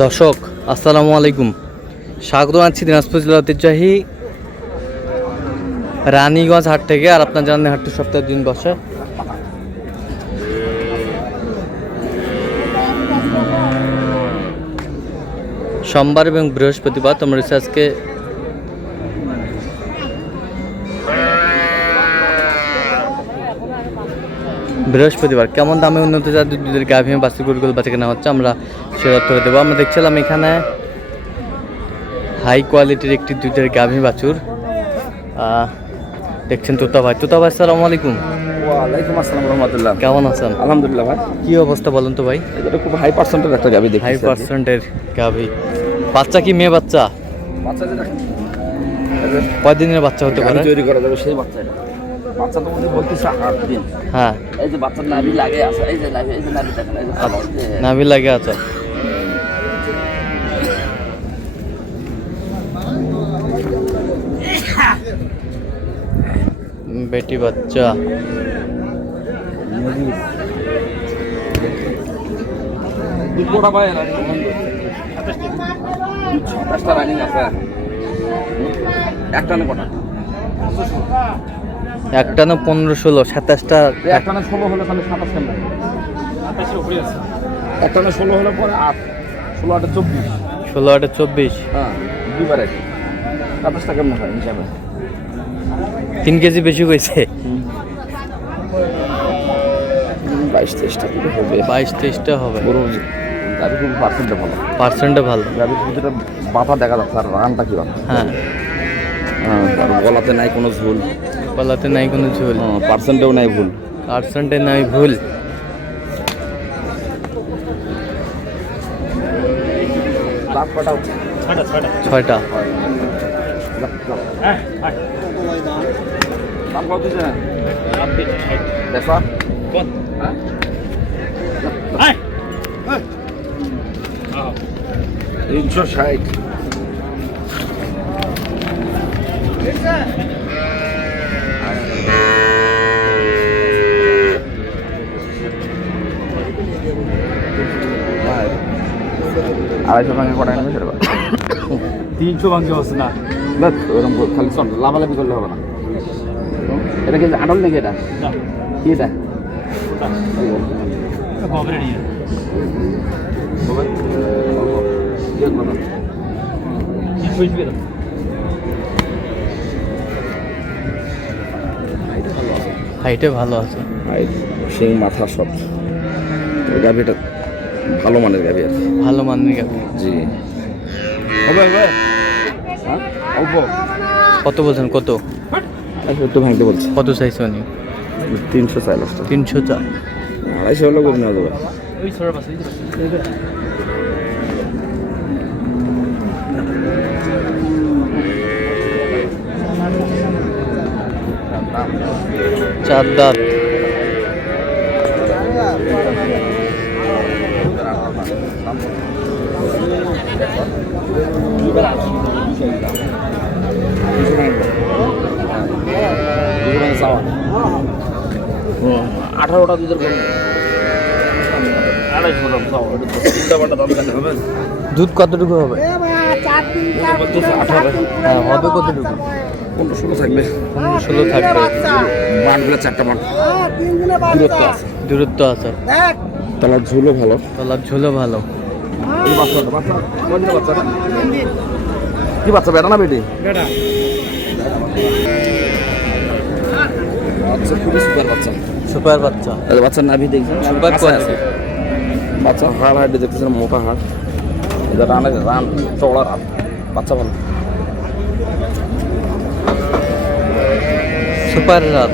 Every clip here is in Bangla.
দর্শক আসসালামু আলাইকুম, স্বাগত জানাচ্ছি দিনাজপুর জেলা ঐতিহ্যবাহী রানীগঞ্জ হাট থেকে। আর আপনার জানেন হাটটি সপ্তাহে দিন বসে। সোমবার এবং বৃহস্পতিবার। তোমরা আজকে বৃহস্পতিবার কেমন দামে উন্নত জাতের দুধের গাভী বাছুর গরুগুলো বাচ্চা কেনা হচ্ছে আমরা সেটা উত্তর দেবো। আমরা দেখছিলাম এখানে হাই কোয়ালিটির একটি দুধের গাভী বাছুর দেখছেন তোতা ভাই। আসসালামু আলাইকুম। ওয়ালাইকুম আসসালাম রহমতুল্লাহ। কেমন আছেন? আলহামদুলিল্লাহ ভাই। কি অবস্থা বলুন তো ভাই? এটা খুব হাই পার্সেন্টের একটা গাভী দেখি। হাই পার্সেন্টের গাভী। বাচ্চা কি মেয়ে বাচ্চা? বাচ্চা যে দেখেন কয় দিনের বাচ্চা হতে পারে? তৈরি করা যাবে সেই বাচ্চা। এটা বাচ্চা তো মধ্যে বলতেছে 8 দিন। হ্যাঁ, এই যে বাচ্চার নাভি লাগে আছে, এই যে নাভি দেখেন, এই যে নাভি লাগে আছে। বেটি বাচ্চা। দুপুরা ভাই একটা রানিং আছে। একটা না কটা? একটা না 15-16 27টা। একটা না 16 হলে তাহলে 27 কেন? 28 এর উপরে আছে। একটা না 16 হলে পরে 8 16 8 24 16 8 24। হ্যাঁ দুবারে 27টা কেমন হয় হিসাবে? 3 কেজি বেশি হয়েছে। 22-23টা হবে। 22-23টা হবে। বড় গাড়ি খুব পার্সেন্টটা ভালো। পার্সেন্টটা ভালো। গাড়ির ভিতরে বাতা দেখা যাচ্ছে আর রানটা কি বাতা। হ্যাঁ, গলাতে নাই কোনো ঝুল, গলাতে নাই কোনো ঝুল, পার্সেন্টেও নাই ভুল। পার্সেন্টে নাই ভুল। লাভ কটা? 6টা। দাম কত দিচ্ছে? দেখা 360। আড়াইশো ভাঙে কটা নেবে সেটা? 300 ভাঙতে হচ্ছে না। ওরকম খালি চল লাভালাভি করলে হবে না। এটা কি আটল নাকি? এটা কি? এটা হাইটে ভালো আছে। সিং মাথা সব। গাভিটা ভালো মানের গাভি আছে। ভালো মানের গাভী। জি হবে হবে। হ্যাঁ অল্প কত বলছেন? কত একটু ভাঙতে বলছি। কত চাইছো উনি? 300 চাই লাস্ট। 300 চাই। 250 হলে করে নেওয়া যাবে। চার দাঁত। আঠারোটা দুধের দুধ কতটুকু হবে? 18 হ্যাঁ, হবে কতটুকু? 15-16 থাকবে। 16 থাকবে। মাঠগুলো 4টা মাঠ দূরত্ব আছে। দূরত্ব আছে। তলার ঝুলও ভালো। তলার ঝোলও ভালো। এই বাচ্চাটা কি বাচ্চা? বেটা না বেটি? আচ্ছা খুবই সুপার বাচ্চা। সুপার বাচ্চা। বাচ্চার নাভি দেখছেন? Super quality. বাচ্চা হাড় হাড়ি দেখতেছেন, মোটা হাড়। এটা রান চওড়া রান। বাচ্চা ভালো। সুপার রাত।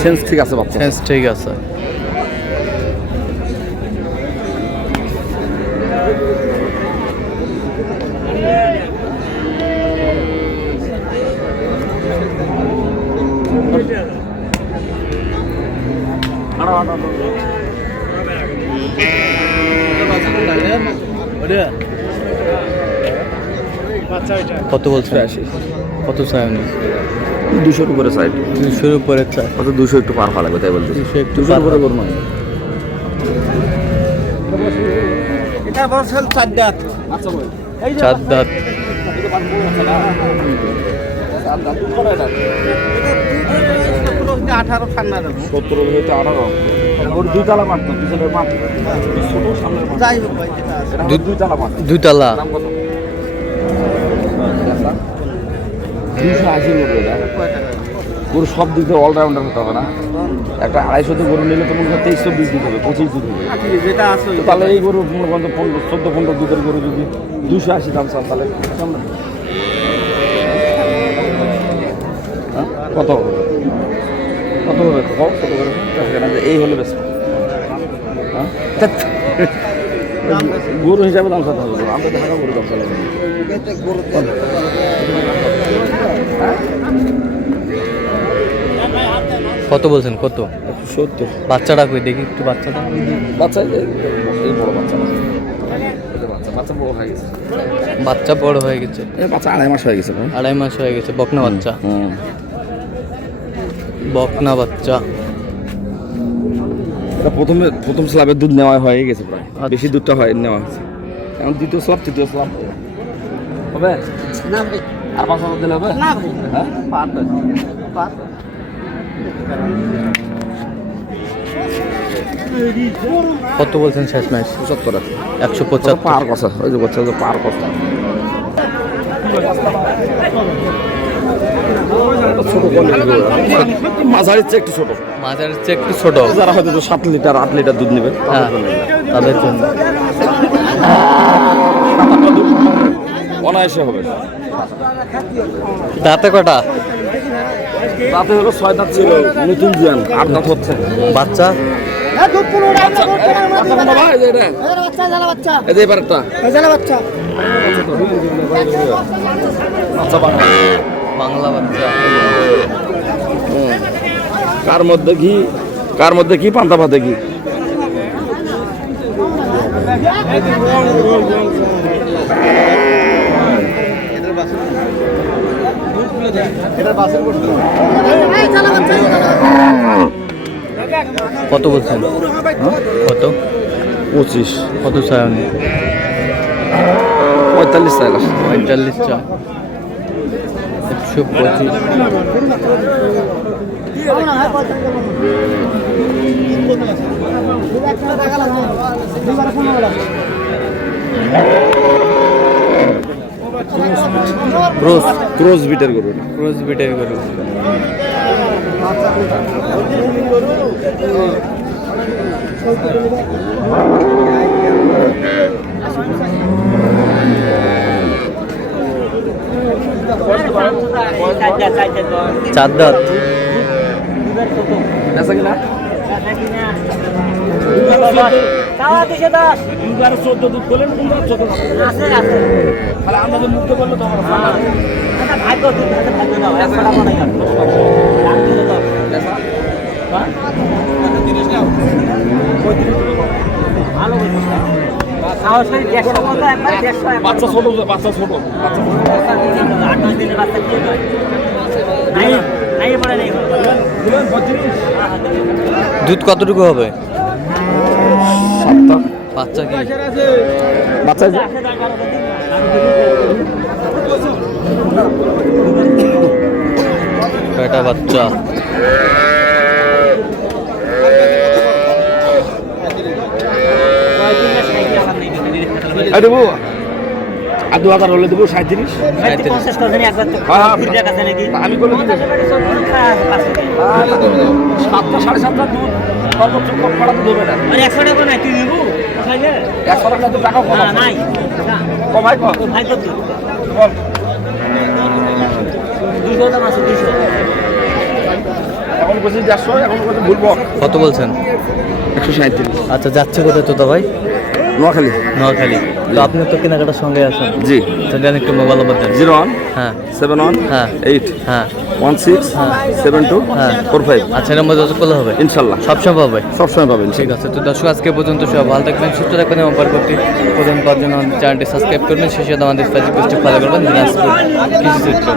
সেন্স ঠিক আছে বাচ্চা। সেন্স ঠিক আছে। কত বলছেন? কত চাই উনি? 200 উপরে চাই, 200-র উপরে চাই। কত 200 একটু পার হওয়া লাগবে তাই বলতে। 200 একটু 200 উপরে করবো না। এটা বলছেন 4 দাঁত। আচ্ছা ভাই, 4 দাঁত। এটা পার বড় আছে না? 4 দাঁত করে এটা। এটা 18 ঠান্ডা দেবো। 17 হইতে 18 ওর 2 তালা মাঠ না, পিছনের মাঠ ছোট, সামনের মাঠ। যাই হোক ভাই যেটা আছে। এটা 2 তালা মাঠ। 2 তালা। দাম কত? 280 উপরে এটা। কয় টাকা? গরু সব দিক দিয়ে অলরাউন্ডার হতে হবে না। একটা 250 গরু নিলে তো মনে হয় 23-24 দিতে হবে, 25 দিতে হবে। যেটা আছে তো তাহলে এই গরু মনে করেন 14-15 দুধের গরু যদি 280 দাম চান তাহলে কেমন? হ্যাঁ? কত হবে? কত হবে? কত করে? এই হলে বেশ। হ্যাঁ? গরু হিসাবে দাম চাতে হবে, আমরা তো টাকা গরু দাম চালাবো। কত বলছেন? কত? 70। বাচ্চাটা কই দেখি একটু বাচ্চাটা। বাচ্চা এই বড় বাচ্চা না, এটা বাচ্চা বড় হয়ে গেছে। বাচ্চা বড় হয়ে গেছে, এই বাচ্চা 2.5 মাস হয়ে গেছে ভাই। 2.5 মাস হয়ে গেছে। বকনা বাচ্চা, হুম। বকনা বাচ্চা। এটা প্রথম স্ল্যাবের দুধ নেওয়া হয়ে গেছে প্রায়, আচ্ছা। বেশি দুধটা হয় নেওয়া হয়েছে। এখন দ্বিতীয় স্ল্যাব, তৃতীয় স্ল্যাব হবে। না ভাই, আর 5,000 দিলে হবে? না ভাই, হ্যাঁ, পারবে পারবে। কত বলছেন শেষ ম্যাচ? 75 175। পার কথা, ওই যে বলছে পার কথা। ছোট মাঝারির চেয়ে একটু ছোট, মাঝারের চেয়ে একটু ছোট। যারা হয়তো 7 লিটার 8 লিটার দুধ নেবে হ্যাঁ, তাদের জন্য। অনায়াসে হবে। দাঁতে কটা? তাতে হলো 6 দাঁত ছিল, নতুন জিয়ান 8 দাঁত হচ্ছে। বাচ্চা? বাচ্চা কোনটা ভাই? এই যে এটা, এই যে এবার একটা বাচ্চা বাংলা। বাংলা বাচ্চা। কার মধ্যে কি পান্তা ভাতে কি? কত বলছেন? কত? 25। কত চাই উনি? 45 চাইল। 45 চা। 125। ক্রস বিটের গরু। ক্রস বিটের গরু। চার দাঁত। আছে কিনা? দুধ করলেন তাহলে আমাদের মুক্ত করলে তো বাচ্চা ছোট, বাচ্চা ছোট, দুধ কতটুকু হবে? 7টা বাচ্চা কি? বাচ্চা কয়টা বাচ্চা? দেবো আর 2000 হলে দেবো 37। আমি বলে দিতে 7টা 7.5টা দুধ সর্বোচ্চ কড়াতে দেবে না। 100 টাকা তো টাকা কমাই কম। এখন বলছি 150, এখন বলছি ভুলবো। কত বলছেন? 137। আচ্ছা, যাচ্ছে কোথায় তোতা ভাই? নোয়াখালী। নোয়াখালী। তো আপনি তো কেনাকাটার সঙ্গে আছেন। জি। তো দেন একটু মোবাইল নাম্বার দেন। 01 হ্যাঁ 71 হ্যাঁ 8 হ্যাঁ 16 72 হ্যাঁ। 45। আচ্ছা এর মধ্যে করলে হবে ইনশাল্লাহ সবসময় পাবে। সবসময় পাবেন। ঠিক আছে, তো দর্শক আজকে পর্যন্ত সব ভালো থাকবেন, সুস্থ থাকবেন এবং পরবর্তী প্রজন্ম পাওয়ার জন্য আমাদের চ্যানেলটি সাবস্ক্রাইব করবেন, সেই সাথে আমাদের ফেসবুক পেজটি ফলো করবেন দিনাজপুর কৃষি চিত্র।